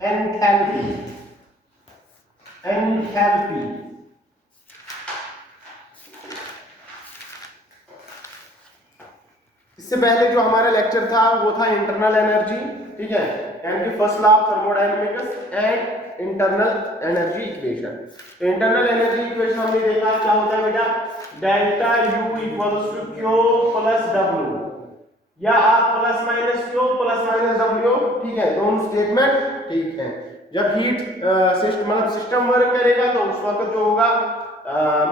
Enthalpy, enthalpy इससे पहले जो हमारा लेक्चर था वो था इंटरनल एनर्जी, ठीक है, यानी कि first law of thermodynamics and internal energy equation. तो इंटरनल एनर्जी इक्वेशन हमने देखा क्या होता है बेटा, delta U equals to Q plus W, या आप plus minus Q plus minus W, ठीक है, दोनों स्टेटमेंट ठीक है। जब हीट सिस्टम मतलब सिस्टम वर्क करेगा तो उस वक्त जो होगा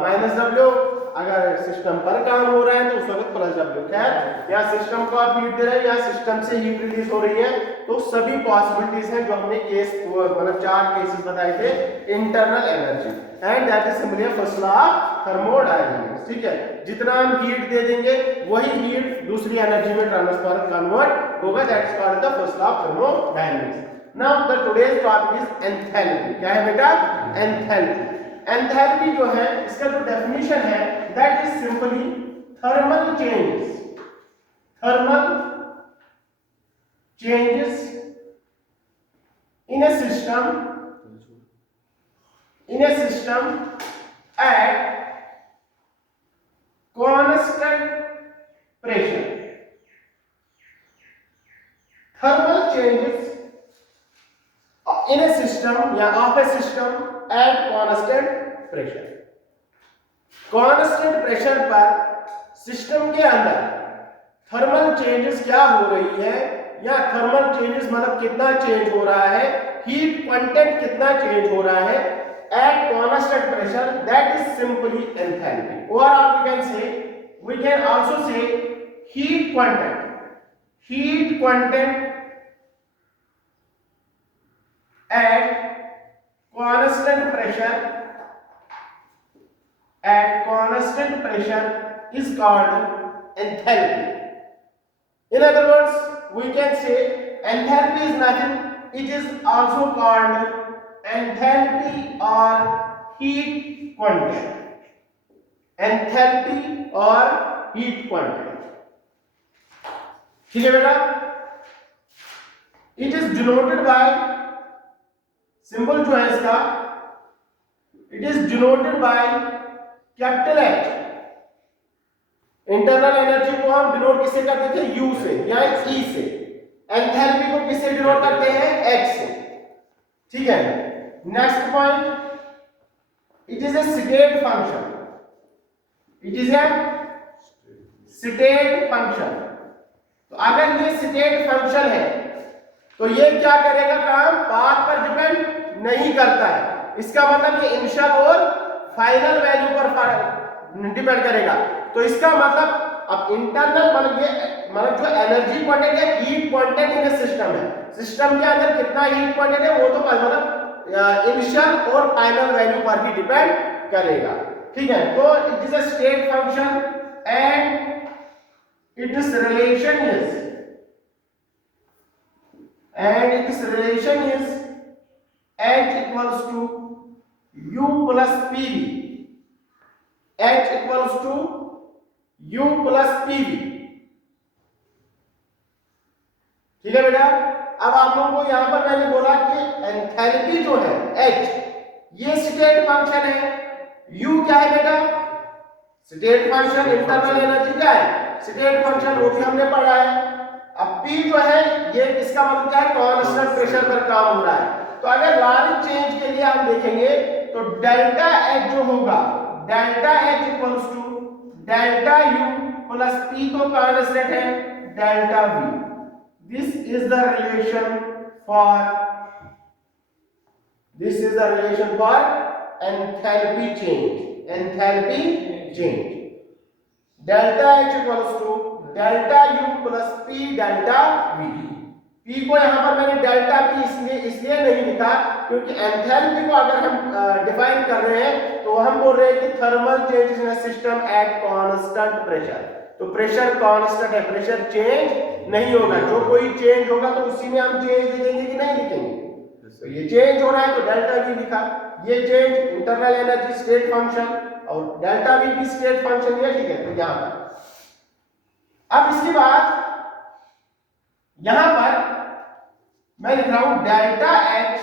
माइनस डब्ल्यू, अगर सिस्टम पर काम हो रहा है तो उस वक्त प्लस डब्ल्यू। खैर या सिस्टम को आप हीट दे रहे हैं या सिस्टम से हीट रिलीज हो रही है, तो सभी पॉसिबिलिटीज हैं जो हमने केस मतलब 4 केसेस बताए थे internal energy, and that is simply first law of thermodynamics, ठीक है। जितना हम हीट दे देंगे वही हीट दूसरी एनर्जी में ट्रांसफर कन्वर्ट होगा, that is called the first law of thermodynamics. Now the today's topic is enthalpy. क्या है बेटा, एंथैल्पी। एंथैल्पी जो है इसका जो डेफिनेशन है that is simply thermal changes, thermal changes in a system at constant pressure. Thermal changes in a system या of a system at constant pressure. Constant pressure पर सिस्टम के अंदर थर्मल चेंजेस क्या हो रही है, या थर्मल चेंजेस मतलब कितना चेंज हो रहा है, हीट कंटेंट कितना चेंज हो रहा है at constant pressure, that is simply enthalpy. और we can also say heat content at constant pressure is called enthalpy. In other words, we can say enthalpy is nothing, it is also called enthalpy or heat content. Enthalpy or heat content, ठीक है बेटा। It is denoted by symbol जो है इसका, it is denoted by capital H। Internal energy को हम denote किससे करते थे, U से या E से। एंथैल्पी को किससे डिनोट करते हैं, H से, ठीक है। Next point, it is a state function, it is a state function. तो अगर ये स्टेट फंक्शन है तो ये क्या करेगा, काम पाथ पर डिपेंड नहीं करता है, इसका मतलब ये इनिशियल और फाइनल वैल्यू पर डिपेंड करेगा। तो इसका मतलब अब इंटरनल मतलब जो एनर्जी क्वांटिटी है, हीट क्वांटिटी इन सिस्टम है, सिस्टम के अंदर कितना हीट क्वांटिटी है वो तो मतलब इनिशियल और फाइनल वैल्यू पर भी डिपेंड करेगा, ठीक है। तो it is a state function and it's relation is H equals to U plus PV, H equals to U plus PV, ठीक है बेटा। अब आप लोगों को यहां पर मैंने बोला कि एंथैल्पी जो है H ये स्टेट फंक्शन है, U क्या है बेटा, स्टेट फंक्शन, इंटरनल एनर्जी क्या है, स्टेट फंक्शन, वो भी हमने पढ़ा है। अब P जो है ये इसका मतलब क्या है, कांस्टेंट प्रेशर पर काम हो रहा है। तो अगर लाइन चेंज के लिए हम देखेंगे तो डेल्टा H जो होगा, delta H equals to delta U plus P तो कांस्टेंट है delta V। This is the relation for enthalpy change, delta H equals to delta U plus P delta V। P को यहां पर मैंने delta P इसलिए नहीं लिखा क्योंकि एंथैल्पी को अगर हम डिफाइन कर रहे हैं तो हम बोल रहे हैं कि thermal change in a system eight constant pressure. तो प्रेशर कांस्टेंट है, प्रेशर चेंज नहीं होगा, जो कोई चेंज होगा तो उसी में हम चेंज लिखेंगे कि नहीं लिखेंगे। तो ये चेंज हो रहा है तो डेल्टा V लिखा, ये change internal energy state function और डेल्टा V भी स्टेट फंक्शन है, ठीक है। तो यहां पर अब इसके बाद यहां पर मैं लिख रहा हूं डेल्टा H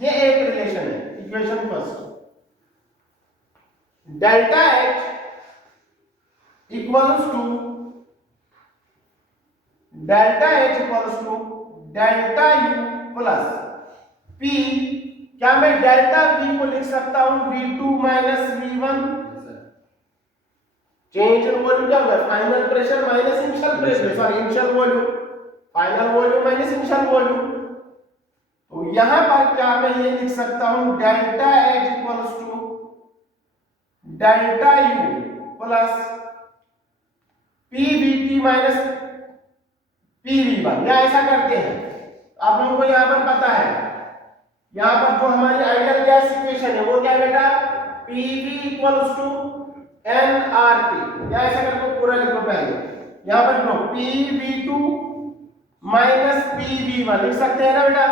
ये एक रिलेशन है, equation first. Delta H equals to delta U plus P. क्या मैं डेल्टा वी को लिख सकता हूं V2 minus V1? Change in volume क्या होगा? Final pressure minus initial pressure, sorry initial volume, final volume minus initial volume. तो यहां पर क्या मैं ये लिख सकता हूं delta H equals to delta U plus PVT minus P V one, या ऐसा करते हैं। आप लोगों को यहां पर पता है, यहां पर जो हमारी आइडियल गैस इक्वेशन है वो क्या है बेटा? पीवी इक्वल्स टू एनआरटी, या ऐसा करके पूरा लिखो पहले। यहां पर लिखो पीवी2 माइनस पीवी1, लिख सकते हैं ना बेटा?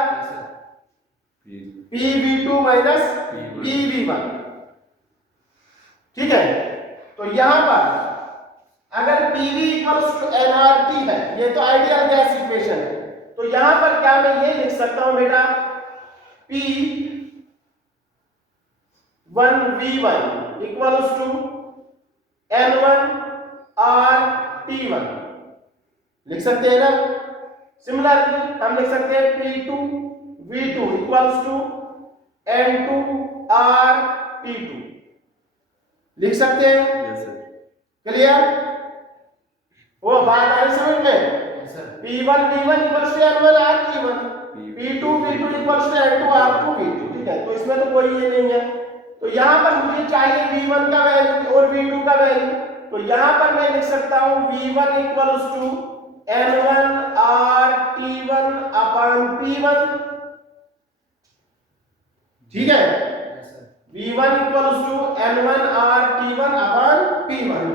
पीवी2 माइनस पीवी1, ठीक है। तो यहां पर अगर PV इक्वल्स टू nRT है, ये तो आइडियल गैस इक्वेशन है, तो यहां पर क्या मैं ये लिख सकता हूं बेटा P1V1 इक्वल्स टू N1RT1, लिख सकते हैं ना? सिमिलरली हम लिख सकते हैं P2V2 इक्वल्स टू N2RT2, लिख सकते हैं? क्लियर? वो बात आ रही समझ में? P1V1 equals to N1RT1, P2V2 equals to N2R2V2, ठीक है। तो इसमें तो कोई ये नहीं है। तो यहां पर मुझे चाहिए V1 का वैल्यू और V2 का वैल्यू, तो यहां पर मैं लिख सकता हूं V1 equals to N1RT1 upon P1, ठीक है। V1 equals to N1RT1 upon P1।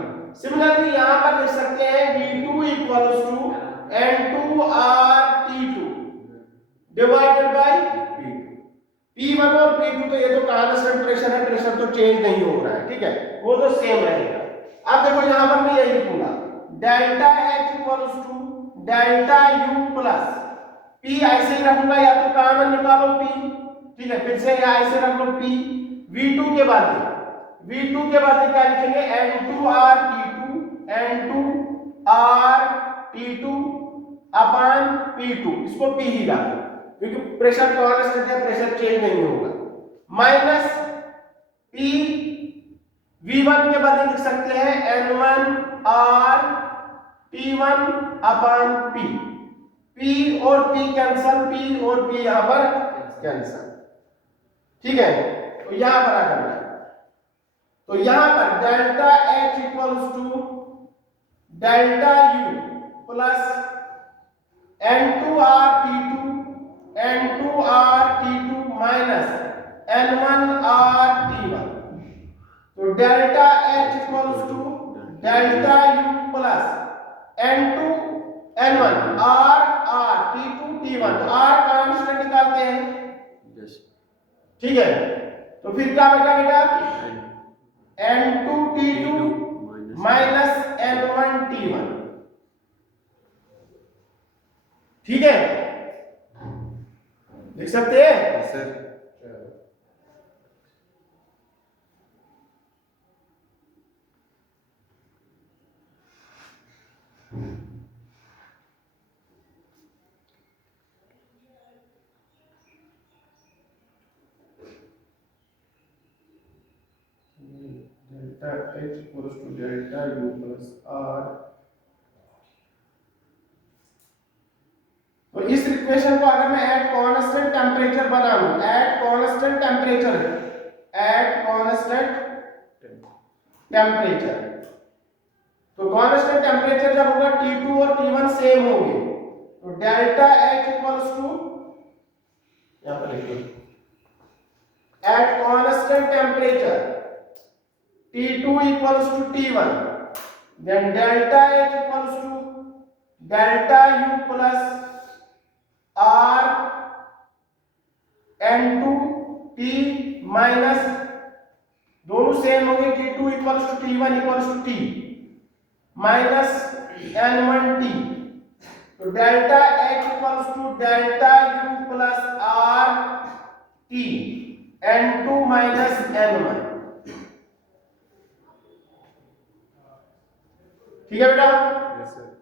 Similarly यहां पर लिख सकते हैं V2 equals to N2RT2 divided by P2। P1 और P2 तो ये तो कांस्टेंट प्रेशर है, प्रेशर तो चेंज नहीं हो रहा है, ठीक है, वो तो सेम रहेगा। अब देखो यहां पर मैं यही लिखूंगा delta H equals to delta U plus P, ऐसे ही रखूंगा, या तो कॉमन निकालो P, ठीक है, फिर से या ऐसे रख लो P। V2 के बाद क्या लिखेंगे? N2RT2 अपॉन P2, इसको P ही डालो क्योंकि प्रेशर कांस्टेंट है, प्रेशर चेंज नहीं होगा, माइनस P V1 के बाद लिख सकते हैं N1RT1 अपॉन P। P और P कैंसल, P और P यहां पर कैंसल, ठीक है। तो यहां पर आकर तो यहां पर delta H equals to delta U plus N2RT2 minus N1RT1। तो delta H equals to delta U plus N1RT2T1, तो R कांस्टेंट निकालते हैं, ठीक है। तो फिर क्या बचा बेटा? N2T2 माइनस N1T1, ठीक है, लिख सकते हैं sir. Delta H equals to delta U plus R। तो इस इक्वेशन को अगर मैं एट कांस्टेंट टेम्परेचर बना लूं, एट कांस्टेंट टेम्परेचर, तो कांस्टेंट टेम्परेचर जब होगा T2 और T1 सेम होंगे, तो डेल्टा H इक्वल्स टू, यहां पर लिखिए at constant temperature T2 equals to T1, then delta H equals to delta U plus R N2 T minus, दोनों सेम होंगे, T2 equals to T1 equals to T minus N1T। तो delta H equals to delta U plus R T N2 minus N1। ठीक है बेटा?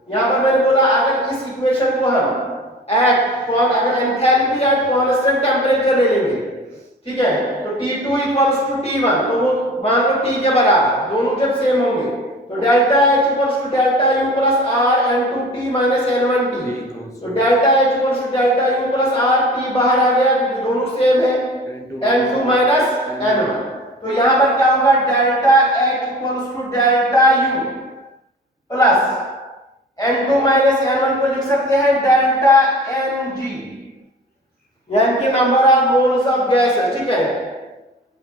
यहां पर मैंने बोला अगर इस इक्वेशन को हम अगर एंथैल्पी एट कांस्टेंट टेंपरेचर ले लेंगे, ठीक है, तो T2 इक्वल्स टू T1, तो वो मान लो T के बराबर, दोनों जब सेम होंगे तो delta H equals to delta U plus R N2T minus N1T, तो delta H equals to delta U plus R, T बाहर आ गया क्योंकि दोनों सेम है, N2 माइनस N1। तो यहां पर क्या होगा, delta H equals to delta U plus N2 minus N1 को लिख सकते हैं डेल्टा Ng, यानी कि number of moles of gas है, ठीक है।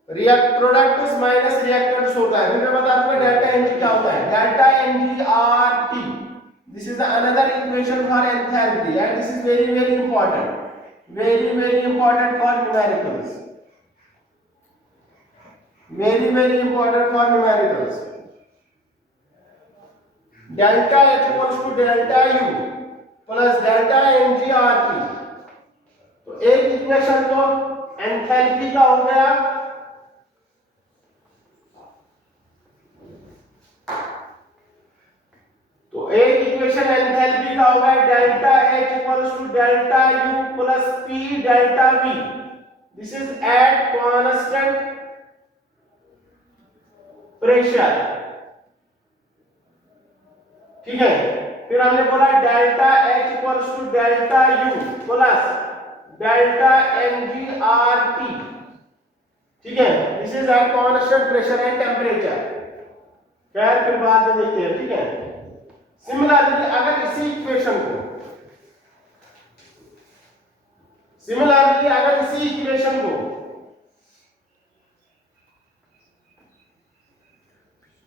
रिएक्ट प्रोडक्ट्स माइनस रिएक्टेंट्स होता है, मैं बता दूंगा डेल्टा Ng क्या होता है, delta Ng RT, this is another equation for enthalpy and this is very very important, very important for numericals, very important for numericals। Delta H equals to delta U plus delta Ng RT, तो एक equation तो enthalpy का हो गया, तो एक equation enthalpy का होगा delta H equals to delta U plus P delta V, this is at constant pressure, ठीक है। फिर हमने बोला delta H equals to delta U plus delta Ng RT, ठीक है, this is at constant pressure and temperature. खैर फिर बाद में देखते हैं, ठीक है। सिमिलरली अगर इसी इक्वेशन को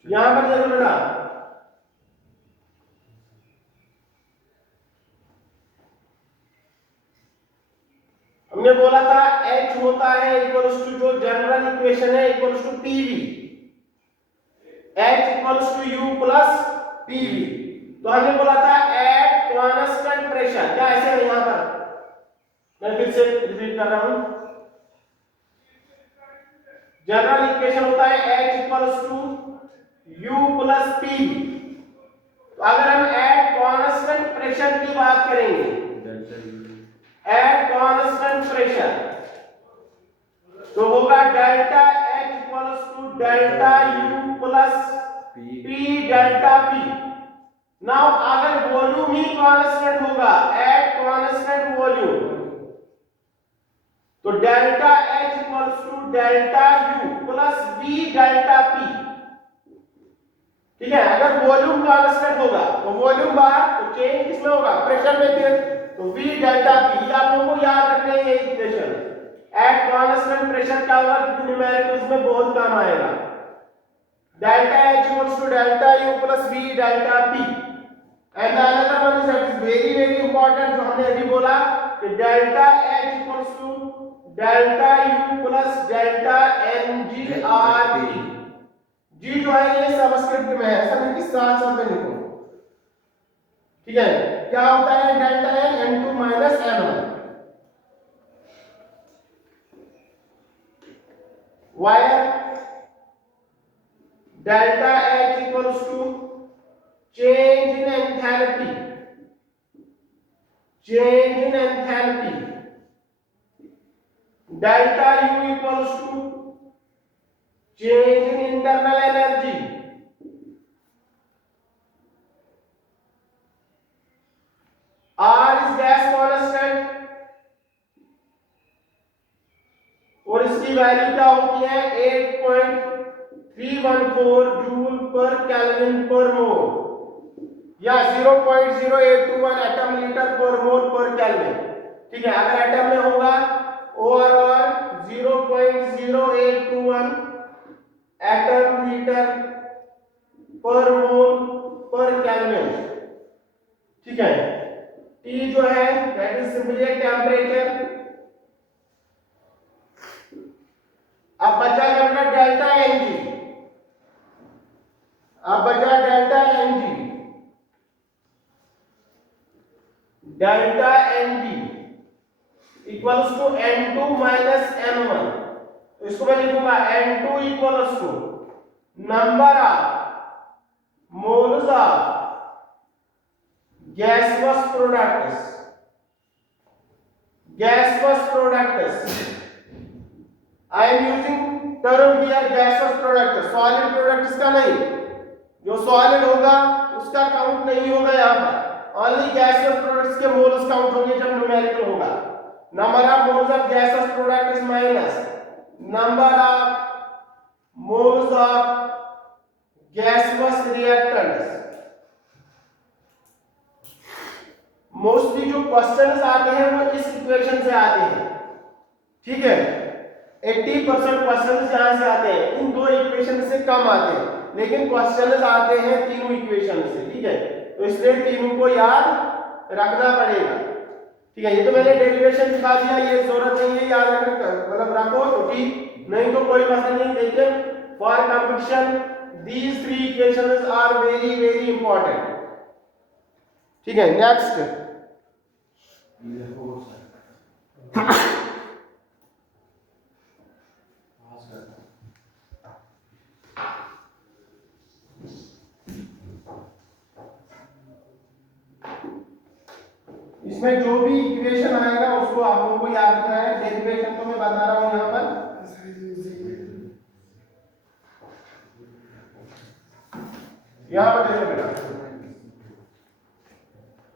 यहां पर देखो बेटा, हमने बोला था H होता है इक्वल्स टू, जो जनरल इक्वेशन है, equals to PV, H equals to U plus PV, तो हमने बोला था एट कांस्टेंट प्रेशर, क्या ऐसे है यहां पर, मैं फिर से रिपीट कर रहा हूं, जनरल इक्वेशन होता है H equals to U plus PV, तो अगर हम एट कांस्टेंट प्रेशर की बात करेंगे, एट कांस्टेंट प्रेशर तो होगा delta H equals to delta U plus P delta P। Now अगर वॉल्यूम ही कांस्टेंट होगा, एट कांस्टेंट वॉल्यूम, तो delta H equals to delta U plus V delta P, ठीक है। अगर वॉल्यूम कांस्टेंट होगा तो वॉल्यूम बाहर, तो चेंज किसमें होगा, प्रेशर में, फिर तो V डेल्टा P, आप लोगों को याद रखना है ये इक्वेशन, एट कांस्टेंट प्रेशर क्या होगा, क्योंकि न्यूमेरिकल्स में बहुत काम आएगा। Delta H equals to delta U plus V delta P, and another one is that is very important, जो हमने अभी बोला कि delta H equals to delta U plus delta Ng RT, G जो है ये सबस्क्रिप्ट में है, ऐसा नहीं कि साथ साथ में लिखो, ठीक है। क्या होता है delta N N2 minus N1, where delta H equals to change in enthalpy, delta U equals to change in internal energy, R is gas constant और इसकी वैल्यू क्या होती है 8.314 जूल पर केल्विन पर मोल, या 0.0821 एटम लीटर पर मोल पर केल्विन, ठीक है। अगर एटम में होगा और 0.0821 एटम लीटर पर मोल पर केल्विन, ठीक है। T जो है दैट इज सिंपली टेंपरेचर। अब बचा क्या डेल्टा Ng, अब बचा delta Ng, delta Ng equals to N2 minus N1, तो इसको मैं लिखूंगा N2 equals to number of moles of gaseous products. I am using term here gaseous product, solid products का नहीं, जो solid होगा उसका काउंट नहीं होगा यहाँ पर, only gaseous products के moles काउंट होंगे जब numerical होगा. Number of moles of gaseous product is minus number of moles of gaseous reactants. Mostly जो क्वेश्चंस आते हैं वो इस इक्वेशन से आते हैं, ठीक है. 80% क्वेश्चंस यहां से आते हैं, इन दो इक्वेशन से कम आते हैं, लेकिन क्वेश्चंस आते हैं तीनों इक्वेशन से, ठीक है. तो इसलिए तीनों को याद रखना पड़ेगा, ठीक है. ये तो मैंने डेरिवेशन दिखा दिया, ये जरूरत नहीं है याद रखने का, मतलब रखो तो ठीक, नहीं तो कोई मसला नहीं. लेकिन for competition these three equations are very very important, ठीक है. नेक्स्ट इसमें जो भी इक्वेशन आएगा उसको आप लोगों को याद रखना है. डेरिवेशन तो मैं बता रहा हूं यहां पर, यहां पर देखो बेटा.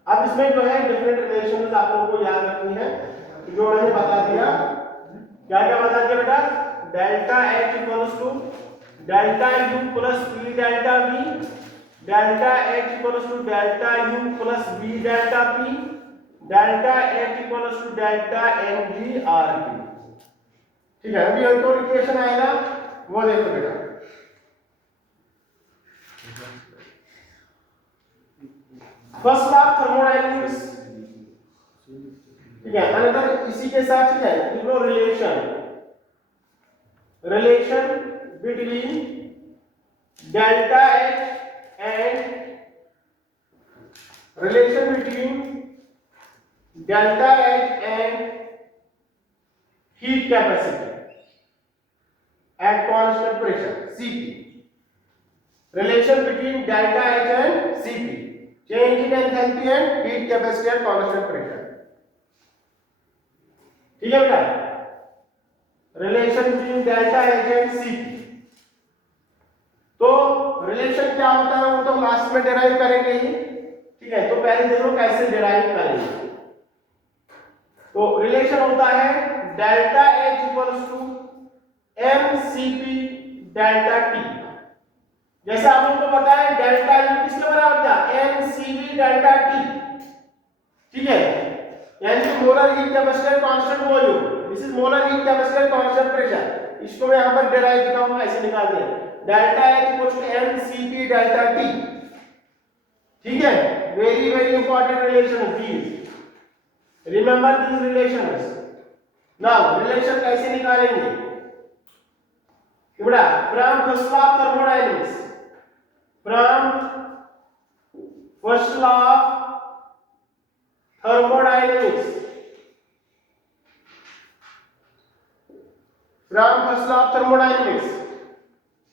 अब इसमें जो है डिफरेंट रिलेशंस आप लोगों को याद रखनी है, जो मैंने बता दिया. क्या क्या बता दिया बेटा? Delta H equals to delta U plus P delta V, delta H equals to delta U plus V delta P, delta H equals to delta Ng RT, ठीक है. अभी एक और इक्वेशन आएगा वो देखो बेटा. फर्स्ट लॉ थर्मोडायनेमिक्स, ठीक है. अनदर इसी के साथ, ठीक है, देखो relation between delta H and relation between delta H and heat capacity at constant pressure Cp. Relation between delta H and Cp, change in enthalpy and heat capacity at constant pressure, ठीक है बेटा. Relation between delta H and Cp. तो relation क्या होता है वो तो last में डिराइव करेंगे ही, ठीक है. तो पहले देखो कैसे डिराइव करेंगे. तो रिलेशन होता है delta H equals to mCp delta T. जैसे आप लोगों को पता है डेल्टा U किसके बराबर था? mCv डेल्टा T, ठीक है. यानी कि molar heat capacity constant volume, this is molar heat capacity constant pressure. इसको मैं यहां पर डिराइव दिखाऊंगा, ऐसे निकालते हैं. Delta H equals to mCp delta T, ठीक है. Very very important relation these, remember these relations. Now relation कैसे निकालेंगे बेटा? From first law of thermodynamics, from first law of thermodynamics, from first law of thermodynamics,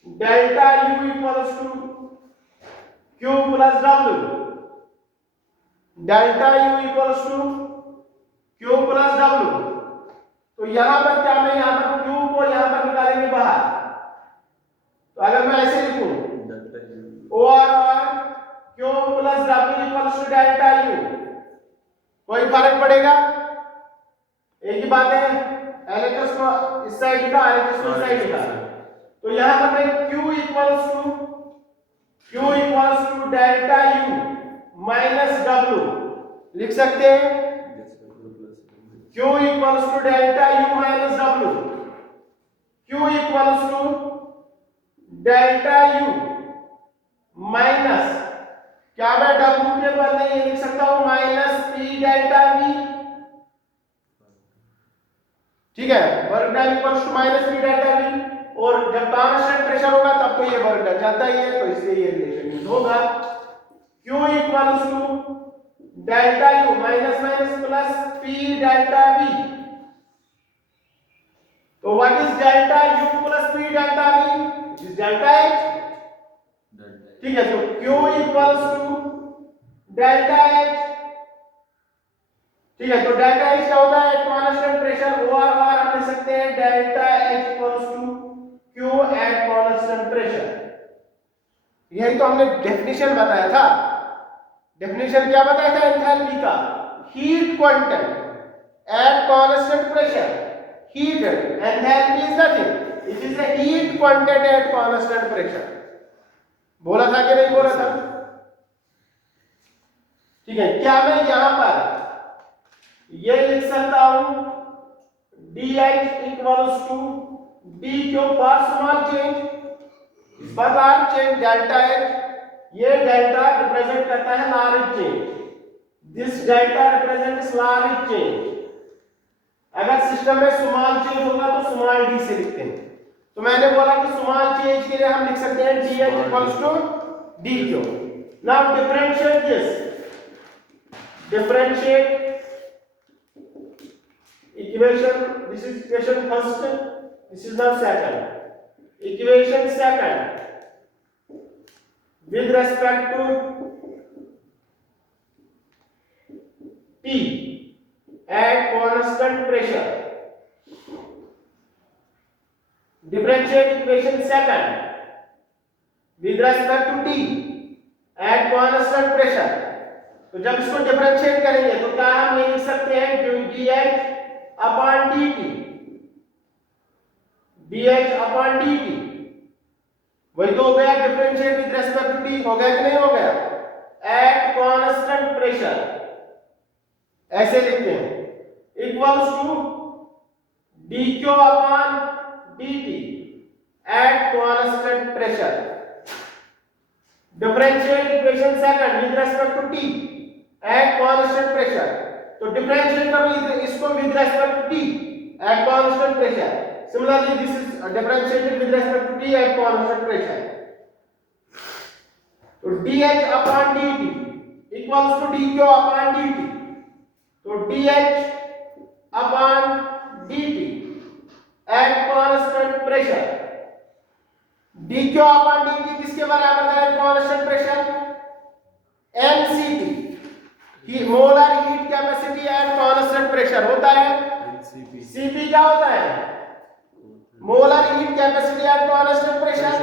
delta U equals to Q plus W, delta U equals to Q plus W. तो यहां पर क्या, मैं यहां पर Q को यहां पर निकालेंगे बाहर. तो अगर मैं ऐसे लिखूं और Q plus W equals to delta U, कोई फर्क पड़ेगा? एक ही बात है. LHS को इस साइड लिखा, LHS को इस साइड लिखा. तो यहां पर मैं Q equals to delta U minus W लिख सकते हैं. Q equals to delta U minus W, Q equals to delta U minus, क्या मैं W के बदले ये लिख सकता हूं माइनस P डेल्टा V, ठीक है. Work done equals to minus P delta V. और जब कांस्टेंट प्रेशर होगा तब तो ये वर्क डन चलता ही है, तो इसलिए ये रिलेशन यूज होगा. Q equals to delta U minus minus plus P delta V. तो what is delta U plus P delta V? It is delta H। ठीक है, तो Q equals to delta H। ठीक है, तो डेल्टा H क्या होता है? Constant pressure. OR हम लिख सकते हैं delta H equals to Q at constant pressure. यही तो हमने डेफिनेशन बताया था। डेफिनेशन क्या बताया था एंथैल्पी का? Heat quantum at constant pressure, heat enthalpy is nothing, it is a heat quantity at constant pressure। बोला था कि नहीं बोला था? ठीक है, क्या मैं यहां पर ये लिख सकता हूं dH equals to dQ for small change for large change delta H। ये डेल्टा रिप्रेजेंट करता है large change, this delta represents large change. अगर सिस्टम में स्मॉल चेंज होगा तो स्मॉल डी से लिखते हैं। तो मैंने बोला कि स्मॉल चेंज के लिए हम लिख सकते हैं dH equals to dQ। Now differentiate this, differentiate equation. This is equation first, this is now second. Equation second with respect to T at constant pressure, differentiate equation second with respect to T at constant pressure। तो जब इसको differentiate करेंगे तो क्या हम ये लिख सकते हैं dH upon dt, dH upon dt। वही तो हो गया differentiate with respect to T। हो गया कि नहीं हो गया? at constant pressure ऐसे लिखते हैं equals to dQ upon dt at constant pressure. Differentiate equation second with respect to T at constant pressure. तो डिफरेंशिएट करो इसको with respect to T at constant pressure. Similarly this is differentiated with respect to T at constant pressure. तो dH upon dt equals to dQ upon dt। तो dH upon dt at constant pressure. dQ upon dt किसके बराबर है at constant pressure? mCp, he molar heat capacity at constant pressure होता है Cp। क्या होता है? Molar heat capacity at constant pressure.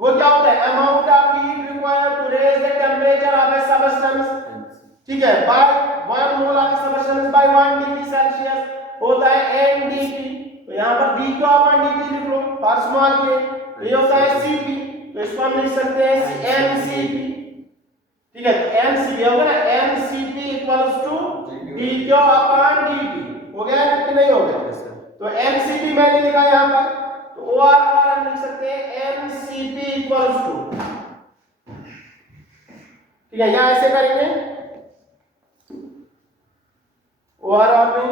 वो क्या होता है? Amount of heat required to raise the temperature of a substance. ठीक है, by 1 mole of substance by 1 degree Celsius होता है mdT। तो यहां पर dQ अपॉन dt लिख लो फॉर स्मॉल के। तो ये होता है Cp, तो इसको हम लिख सकते हैं mCp। ठीक है, तो mCp होगा ना, mCp equals to dQ upon dt। हो गया कि नहीं हो गया? तो mCp मैंने लिखा यहां पर, तो OR हम लिख सकते हैं mCp इक्वल्स टू। ठीक है, यहां ऐसे करेंगे OR में।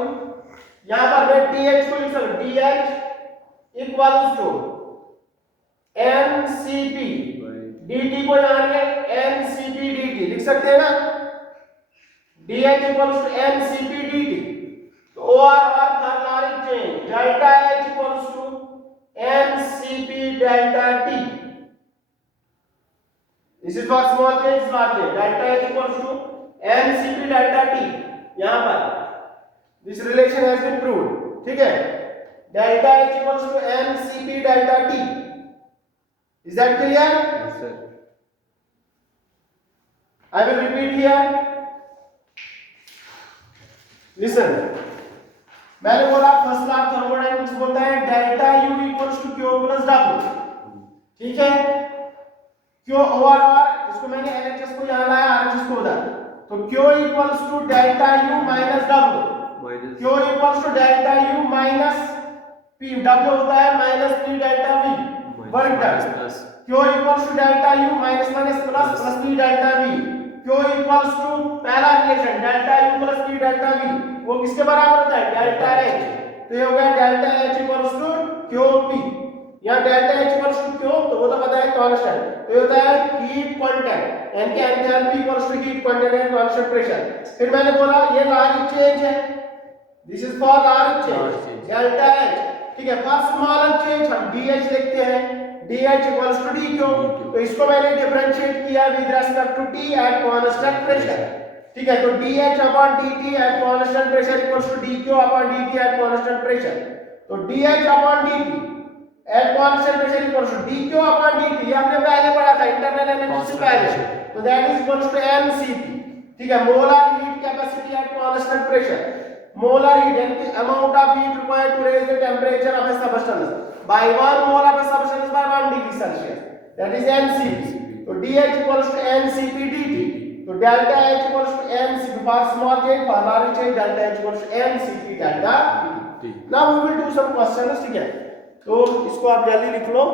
यहां पर मैं dH को लिख सकता हूं dH equals to mCp dt को यहां ले mCp dt लिख सकते हैं ना, dH equals to mCp dt। तो OR for large change delta H equals to mCp delta T। This is for small change, large change delta H equals to mCp delta T। यहां पर this relation has been proved। ठीक है, delta H equals to mCp delta T। is that clear? Yes sir। I will repeat here, listen। मैंने बोला first law of thermodynamics बोलता है delta U equals to Q plus W। ठीक है, Q over R, इसको मैंने LHS को यहां लाया, RHS को उधर। तो Q equals to delta U minus W। Q equals to delta U minus P, W होता है माइनस P डेल्टा V वर्ग done. Q equals to delta U minus minus plus plus P delta V। Q equals to पहला relation delta U plus P delta V, वो किसके बराबर होता है? Delta H। तो ये हो गया delta H equals to QP। यहाँ delta H equals to Q, तो वो तो पता है कांस्टेंट। तो ये होता है हीट क्वांटम, यानी कि enthalpy equals to heat quantum at constant pressure. फिर मैंने बोला ये लार्ज चेंज है, this is for large change delta H। ठीक है, फॉर स्मॉलर चेंज हम DH लिखते हैं, DH इक्वल्स टू DQ। तो इसको मैंने डिफरेंशिएट किया with respect to T at constant pressure, ठीक है। तो DH upon DT at constant pressure equals to DQ upon DT at constant pressure. तो DH upon DT at constant pressure equals to DQ upon DT, ये हमने पहले पढ़ा था internal energy से पहले। तो that is equals to mCp, ठीक है, molar heat capacity at constant pressure, molar heat and the amount of heat required to raise the temperature of a substance by 1 mole of a substance by 1 degree Celsius, that is mCp. So dH equals to mCp dt. So delta H equals to mCp for small change, for large change delta H equals to mCp delta dt. Now we will do some questions, ठीक है। तो इसको आप जल्दी लिख लो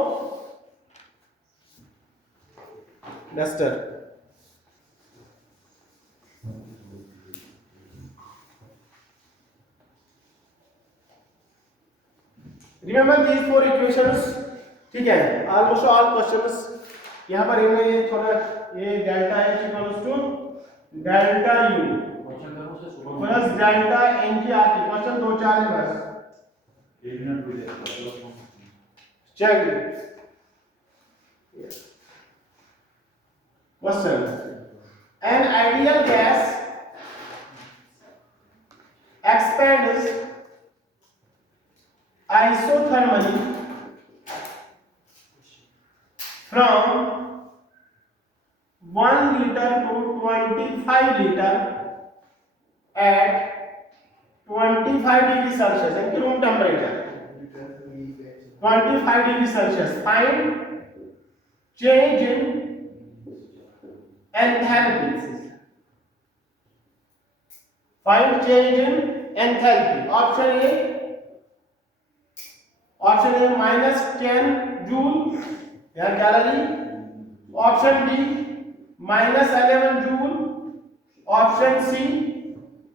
duster. Remember these four equations, ठीक है। Almost all questions यहाँ पर इन्हें ये थोड़ा ये delta H equals to delta U plus delta NGRT, question 2-4 है बस, 1 मिनट रुकिए चलिए। Question, an ideal gas expands isothermally from 1 liter to 25 liter at 25 degree Celsius, and room temperature 25 degree Celsius. Find change in enthalpy. Find change in enthalpy. Option A -10 joule या calorie, option B -11 joule, option C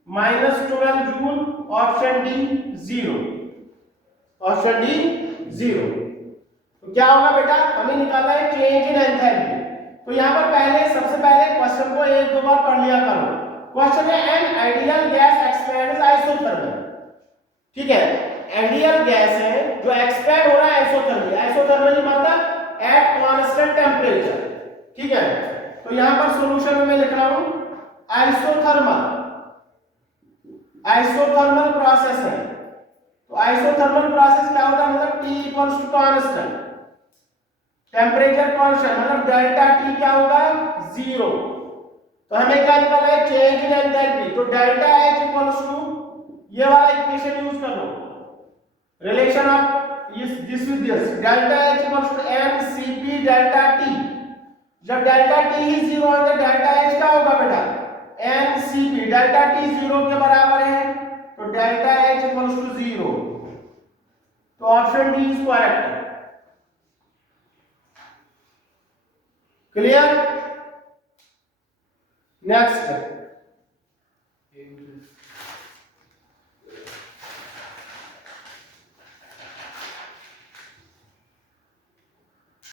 -12 joule, option D 0, option D 0। तो क्या होगा बेटा, हमें निकालना है change in enthalpy. तो यहाँ पर सबसे पहले क्वेश्चन को 1-2 बार पढ़ लिया करो। क्वेश्चन है an ideal gas expends isothermal, ठीक है, आइडियल गैस है जो एक्सपेंड हो रहा है आइसोथर्मली। आइसोथर्मली मतलब एट कांस्टेंट टेंपरेचर, ठीक है। तो यहां पर सॉल्यूशन में मैं लिख रहा हूं आइसोथर्मल प्रोसेस है। तो आइसोथर्मल प्रोसेस क्या होता है, मतलब T equals to constant, temperature constant, मतलब डेल्टा T क्या होगा 0। तो हमें क्या निकालना है, चेंज इन एंथैल्पी। तो डेल्टा H इक्वल्स टू ये वाला इक्वेशन यूज कर लो, relation of this with this, delta H equals to mCp delta T। जब डेल्टा T ही 0 है तो डेल्टा H क्या होगा बेटा, mCp। डेल्टा T 0 के बराबर है तो डेल्टा H equals to 0। तो option D is correct. Clear? Next